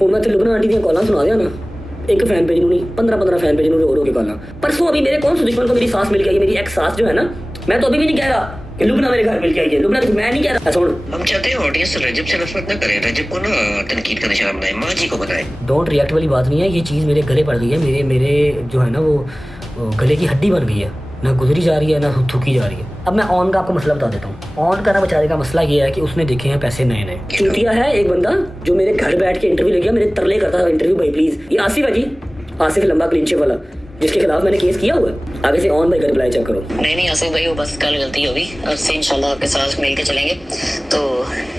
ਹੁਣ मैं लुबना आंटी दी कॉलां सुना दिया ना, एक फैन पेज नहीं 15 फैन पेज रो के कॉलां। परसों अभी मेरे कौन से दुश्मन को मेरी सास मिल के आई, मेरी एक्स सास जो है ना, मैं तो अभी भी नहीं कह रहा कि लुबना मेरे घर मिल के आई है। लुबना मैं नहीं कह रहा। सुन, हम चाहते हैं ऑडियंस रजब से नफरत न करे, रजब को ना तनकीद का निशाना बनाए, माँ जी को बताए। डोंट रिएक्ट वाली बात नहीं है, ये चीज़ मेरे गले पड़ गई है, मेरे जो है ना वो गले की हड्डी बन गई है, ना गुजरी जा रही है ना थूकी जा रही है। अब मैं ऑन का आपको मसला बता देता हूँ। ऑन का ना बेचारे का मसला ये है कि उसने देखे हैं पैसे नए नए। चूतिया है एक बंदा जो मेरे घर बैठ के इंटरव्यू ले गया, मेरे तरले करता था इंटरव्यू भाई प्लीज। ये आसिफ है जी, आसिफ लंबा क्लीन शेव वाला, जिसके खिलाफ मैंने केस किया हुआ है। आगे से ऑन भाई का रिप्लाई चेक करो। नहीं आसिफ भाई, वो बस कल गलती होगी, अब से इंशाल्लाह आपके साथ मिल के चलेंगे। तो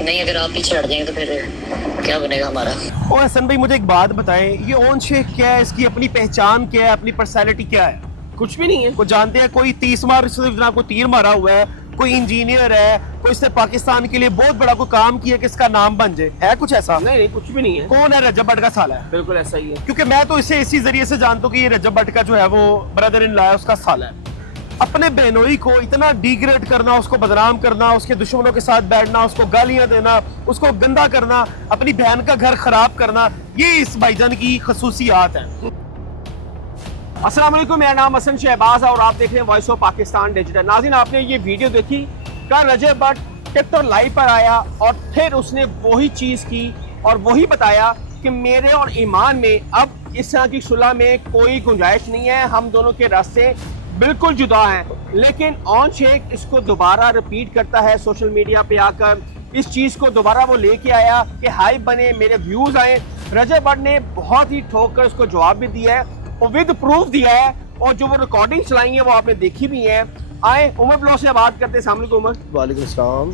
नहीं, अगर आप पीछे हट जाएंगे तो फिर क्या बनेगा हमारा। ओ हसन भाई, मुझे एक बात बताएं, ये ओन शेख क्या है, इसकी अपनी पहचान क्या है, अपनी पर्सनैलिटी क्या है? कुछ भी नहीं है। को जानते हैं कोई 30 मार जनाब को तीर मारा हुआ है, कोई इंजीनियर है, कोई इसने पाकिस्तान के लिए बहुत बड़ा कोई काम किया कि इसका नाम बन जाए, है कुछ ऐसा? नहीं कुछ भी नहीं है। कौन है? रजब भट्ट का साला है। बिल्कुल ऐसा ही है। क्योंकि मैं तो इसे इसी जरिए से जानता हूँ कि ये रजब भट्ट का जो है वो ब्रदर इन लॉ है, उसका साला है। अपने बहनोई को इतना डिग्रेड करना, उसको बदनाम करना, उसके दुश्मनों के साथ बैठना, उसको गालियां देना, उसको गंदा करना, अपनी बहन का घर खराब करना, ये इस भाईजान की खसूसियात है। अस्सलाम वालेकुम, मेरा नाम हसन शहबाज है और आप देख रहे हैं वॉइस ऑफ पाकिस्तान डिजिटल। नाज़रीन, आपने ये वीडियो देखी, कल रजब भट्ट टिकटॉक लाइव पर आया और फिर उसने वही चीज़ की और वही बताया कि मेरे और ईमान में अब इस तरह की सुलह में कोई गुंजाइश नहीं है, हम दोनों के रास्ते बिल्कुल जुदा हैं। लेकिन ऑन शेख इसको दोबारा रिपीट करता है सोशल मीडिया पे आकर, इस चीज़ को दोबारा वो लेके आया कि हाइप बने, मेरे व्यूज़ आए। रजब भट्ट ने बहुत ही ठोक कर उसको जवाब भी दिया है और विद प्रूफ दिया है, और जो वो रिकॉर्डिंग चलाई है वो आपने देखी भी है। आए उमर ब्लॉग से बात करते हैं। सामने उमर। वालेकुम सलाम।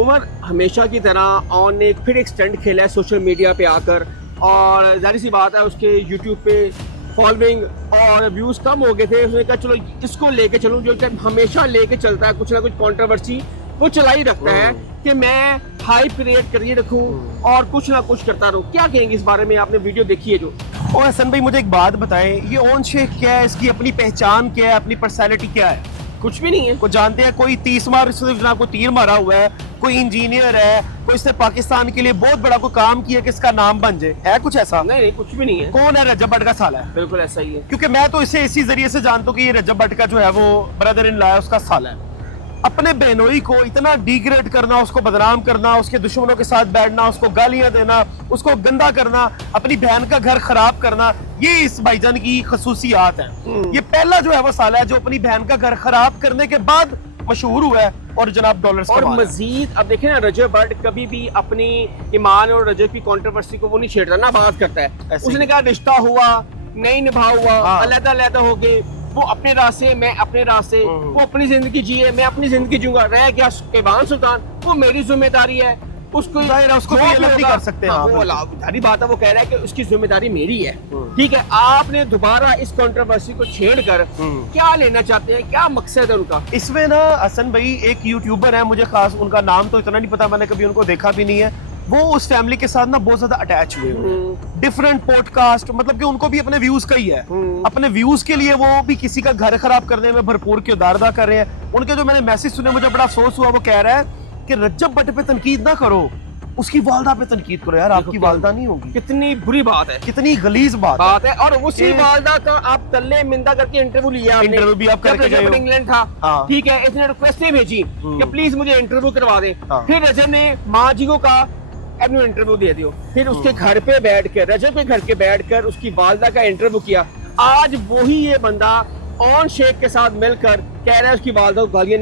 उमर, हमेशा की तरह ऑन ने फिर एक स्टंट खेला है सोशल मीडिया पे आकर, और जाहिर सी बात है उसके यूट्यूब पे फॉलोइंग और व्यूज़ कम हो गए थे। उसने कहा चलो इसको लेके चलूँ, जो हमेशा लेके चलता है कुछ ना कुछ कंट्रोवर्सी वो चलाई रखता है कि मैं हाइप क्रिएट करिए रखूँ और कुछ ना कुछ करता रहूँ। क्या कहेंगे इस बारे में? आपने वीडियो देखी है जो। ओ हसन भाई, मुझे एक बात बताएं, ये ओन शेख क्या है, इसकी अपनी पहचान क्या है, अपनी पर्सनैलिटी क्या है? कुछ भी नहीं है। को जानते हैं कोई 30 मार जनाब को तीर मारा हुआ है, कोई इंजीनियर है, कोई इसने पाकिस्तान के लिए बहुत बड़ा कोई काम किया कि इसका नाम बन जाए, है कुछ ऐसा? नहीं कुछ भी नहीं है। कौन है? रजब भट्ट का साला है। बिल्कुल ऐसा ही है। क्योंकि मैं तो इसे इसी जरिए से जानता हूँ कि ये रजब भट्ट का जो है वो ब्रदर इन लॉ है, उसका साला है। अपने बहनोई को इतना डिग्रेड करना, उसको बदनाम करना, उसके दुश्मनों के साथ बैठना, उसको गालियां देना, उसको गंदा करना, अपनी बहन का घर खराब करना, ये इस भाईजान की खसूसियात है। ये पहला जो है वो साला है जो अपनी बहन का घर खराब करने के बाद मशहूर हुआ है और जनाब डॉलर्स और मजीद। अब देखें ना, रजब भट्ट कभी भी अपनी ईमान और रजब की कंट्रोवर्सी को वो नहीं छेड़ता ना, बात करता है। उसने कहा रिश्ता हुआ नहीं निभा हुआ, अलग-अलग हो गए, वो अपने रास्ते मैं अपने रास्ते, वो अपनी जिंदगी जिए मैं अपनी जिंदगी जीऊंगा। रह गया केबान सुल्तान, वो मेरी जिम्मेदारी है, उसको कोई अलग नहीं कर सकते। वो सारी बात है, वो कह रहा है कि उसकी जिम्मेदारी मेरी है। ठीक है, आपने दोबारा इस कंट्रोवर्सी को छेड़कर क्या लेना चाहते हैं, क्या मकसद है उनका इसमें? ना हसन भाई, एक यूट्यूबर है, मुझे खास उनका नाम तो इतना नहीं पता, मैंने कभी उनको देखा भी नहीं है। वो उस फैमिली के साथ ना बहुत ज्यादा अटैच हुए हैं, डिफरेंट पॉडकास्ट, मतलब कि उनको भी अपने व्यूज का ही है, अपने व्यूज के लिए वो भी किसी का घर खराब करने में भरपूर किरदार अदा कर रहे हैं। उनके जो मैंने मैसेज सुने, मुझे बड़ा अफसोस हुआ। वो कह रहा है कि रजब भट्ट पे तनकीद ना करो, उसकी वालदा पे तनकीद करो। यार आपकी वालदा नहीं होगी, कितनी बुरी बात है, कितनी गलीज बात है। और उसी वालदा का आप तल्ले मिंदा करके इंटरव्यू लिया, इंटरव्यू भी आप करके गए हो। इंग्लैंड था, ठीक है, इसने रिक्वेस्ट भेजी कि प्लीज मुझे इंटरव्यू करवा दे। फिर रजब ने माँ जी को कहा अपने इंटरव्यू दे दियो। फिर उसके घर पे बैठकर, रजब के घर के बैठकर उसकी वालदा का इंटरव्यू किया। आज वही ये बंदा ऑन शेख के साथ मिलकर कह रहा है उसकी वालदा को गालियां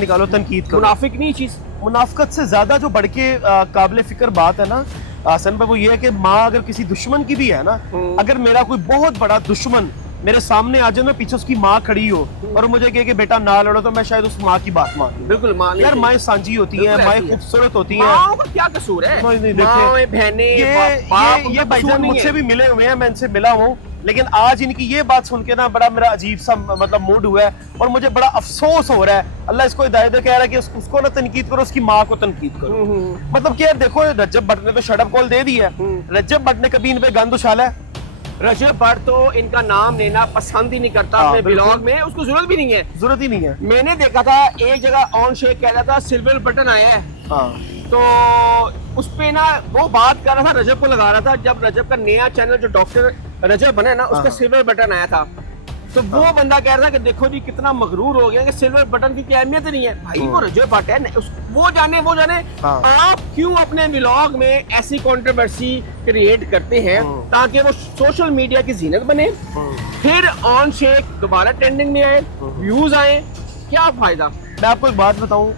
निकालो, तनकीद करो। मुनाफिक नहीं चीज, मुनाफिकत से ज्यादा जो बढ़ के काबिल फिक्र बात है ना हसन भाई, वो ये है कि माँ अगर किसी दुश्मन की भी है ना, अगर मेरा कोई बहुत बड़ा दुश्मन मेरे सामने आ जाए, मैं पीछे उसकी माँ खड़ी हो और मुझे कहे कि बेटा ना लड़ो, तो मैं शायद उस माँ की बात मान लूं। बिल्कुल मान। यार माएँ सांझी होती हैं, माएँ खूबसूरत होती हैं, क्या कसूर है? ये भाईजान मुझसे भी मिले हुए हैं, मैं इनसे मिला हूँ, लेकिन आज इनकी ये बात सुन के ना बड़ा मेरा अजीब सा मतलब मूड हुआ है और मुझे बड़ा अफसोस हो रहा है। अल्लाह इसको हिदायत दे, कह रहा है कि उसको ना तनकीद करो, उसकी माँ को तनकीद करो। मतलब कि यार देखो, रजब भट्ट ने तो शटअप कॉल दे दी है, रजब भट्ट ने कभी इन पे गंद उछाला है? रजब भट्ट तो इनका नाम लेना पसंद ही नहीं करता अपने ब्लॉग में, उसको जरूरत भी नहीं है, जरूरत ही नहीं है। मैंने देखा था एक जगह ऑन शेख कह रहा था सिल्वर बटन आया है, हाँ तो उस पे ना वो बात कर रहा था, रजब को लगा रहा था, जब रजब का नया चैनल जो डॉक्टर रजब बना है ना, उसका हाँ। सिल्वर बटन आया था, तो वो बंदा कह रहा था कि देखो जी कितना मगरूर हो गया कि सिल्वर बटन की क्या अहमियत नहीं है भाई, वो रजब भट्ट है वो जाने हाँ। आप क्यों अपने व्लॉग में ऐसी कंट्रोवर्सी क्रिएट करते हैं ताकि वो सोशल मीडिया की जीनत बने, फिर ऑन शेक दोबारा ट्रेंडिंग में आए, व्यूज आए, क्या फायदा। मैं आपको एक बात बताऊं,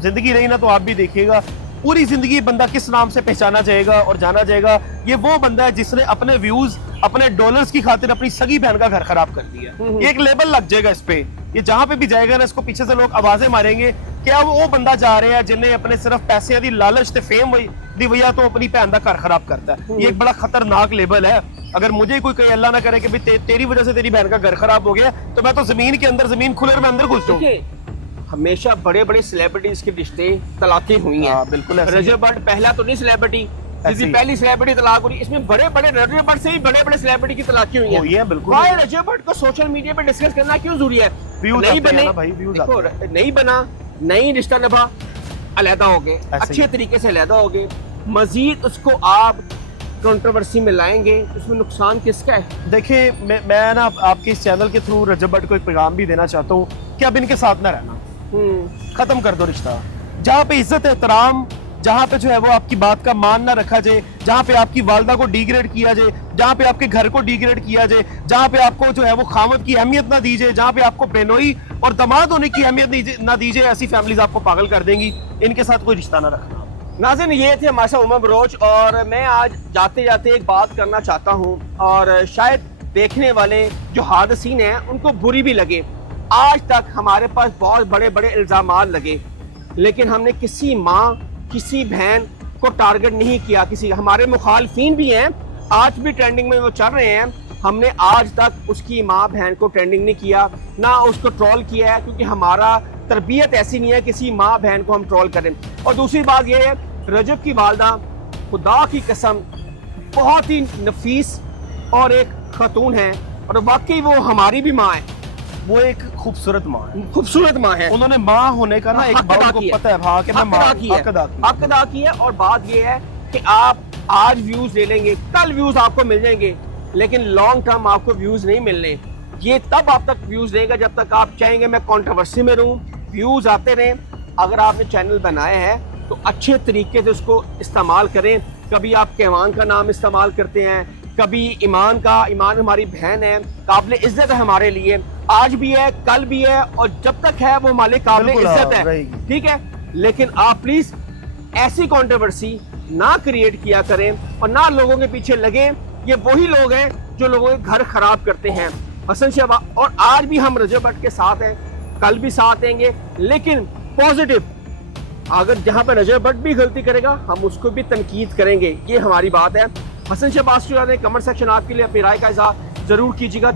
जिंदगी रही ना तो आप भी देखिएगा, पूरी जिंदगी बंदा किस नाम से पहचाना जाएगा और जाना जाएगा, ये वो बंदा है जिसने अपने व्यूज, अपने डॉलर्स की खातिर अपनी सगी बहन का घर खराब कर दिया। ये एक लेबल लग जाएगा इस पे, ये जहां पे भी जाएगा ना, इसको पीछे से लोग आवाजें मारेंगे कि अब वो बंदा जा रहे हैं जिन्हें अपने सिर्फ पैसे दी लालच ते फेम दी वजह तो अपनी भैन का घर खराब करता है। ये एक बड़ा खतरनाक लेबल है। अगर मुझे कोई कहे अल्लाह ना करे कि भाई तेरी वजह से तेरी बहन का घर खराब हो गया, तो मैं तो जमीन के अंदर, जमीन खुले में अंदर घुस जाऊं। देखिए, हमेशा बड़े बड़े सेलिब्रिटीज के रिश्ते तलाकी हुई हैं। हाँ, बिल्कुल ऐसे ही। रजब भट्ट पहला तो नहीं सेलिब्रिटी, ऐसे जिसकी ही। पहली सेलिब्रिटी तलाक हुई, इसमें बड़े बड़े रजब भट्ट से ही बड़े बड़े सेलिब्रिटी की तलाकी हुई हुई है, बिल्कुल। भाई रजब भट्ट को सोशल मीडिया पे डिस्कस करना क्यों जरूरी है? Views नहीं आते हैं बने ना भाई, views देखो, आते नहीं बना, नहीं रिश्ता निभा, अलहदा हो गए, ही। अच्छे तरीके से अलहदा हो गए, मजीद उसको आप कंट्रोवर्सी में लाएंगे, उसमें नुकसान किसका है? देखिए, मैं ना आपके इस चैनल के थ्रू रजब भट्ट को एक पैगाम भी देना चाहता हूँ कि अब इनके साथ ना रहना, खत्म कर दो रिश्ता। जहाँ पे इज्जत एहतराम, जहाँ पे जो है वो आपकी बात का मान ना रखा जाए, जहाँ पे आपकी वालदा को डिग्रेड किया जाए, जहाँ पे आपके घर को डिग्रेड किया जाए, जहाँ पे आपको जो है वो खामद की अहमियत ना दी जाए, जहाँ पे आपको बेनोई और दामाद होने की अहमियत ना दी जाए, ऐसी फैमिलीज आपको पागल कर देंगी। इनके साथ कोई रिश्ता ना रखना। नाज़रीन, ये थे हमारे साथ उमर बरोच, और मैं आज जाते जाते एक बात करना चाहता हूँ, और शायद देखने वाले जो हादसीन हैं उनको बुरी भी लगे। आज तक हमारे पास बहुत बड़े बड़े इल्ज़ामात लगे, लेकिन हमने किसी माँ, किसी बहन को टारगेट नहीं किया। किसी हमारे मुखालफीन भी हैं, आज भी ट्रेंडिंग में वो चल रहे हैं, हमने आज तक उसकी माँ बहन को ट्रेंडिंग नहीं किया, ना उसको ट्रोल किया है, क्योंकि हमारा तरबियत ऐसी नहीं है किसी माँ बहन को हम ट्रोल करें। और दूसरी बात ये है, रजब की वालदा खुदा की कसम बहुत ही नफीस और एक खतून है, और वाकई वो हमारी भी माँ है, वो एक खूबसूरत माँ है, खूबसूरत माँ है। उन्होंने माँ होने का ना एक हक अदा बात को किया। पता है, हाँ, कि मैं हक माँ अदा किया। हक अदा किया। हक अदा किया। और बात ये है कि आप आज व्यूज ले लेंगे, कल व्यूज आपको मिल जाएंगे, लेकिन लॉन्ग टर्म आपको व्यूज नहीं मिलने। ये तब आप तक व्यूज देगा जब तक आप चाहेंगे मैं कंट्रोवर्सी में रहूं, व्यूज आते रहें। अगर आपने चैनल बनाया है तो अच्छे तरीके से उसको इस्तेमाल करें। कभी आप कैवान का नाम इस्तेमाल करते हैं, कभी ईमान का, ईमान हमारी बहन है, काबिल इज्जत है हमारे लिए, आज भी है, कल भी है, और जब तक है वो हमारे काबिल बिल्कुल, इज्जत हाँ, है, रहेगी। ठीक है। लेकिन आप प्लीज ऐसी कंट्रोवर्सी ना क्रिएट किया करें और ना लोगों के पीछे लगे। ये वही लोग हैं जो लोगों के घर खराब करते हैं। हसन शहबाज, और आज भी हम रजब भट्ट के साथ हैं, कल भी साथ देंगे, लेकिन पॉजिटिव। अगर जहां पर रजब भट्ट भी गलती करेगा हम उसको भी तनकीद करेंगे, ये हमारी बात है। हसन शहबाज ने कमेंट सेक्शन आपके लिए अपनी राय का इज़हार जरूर कीजिएगा।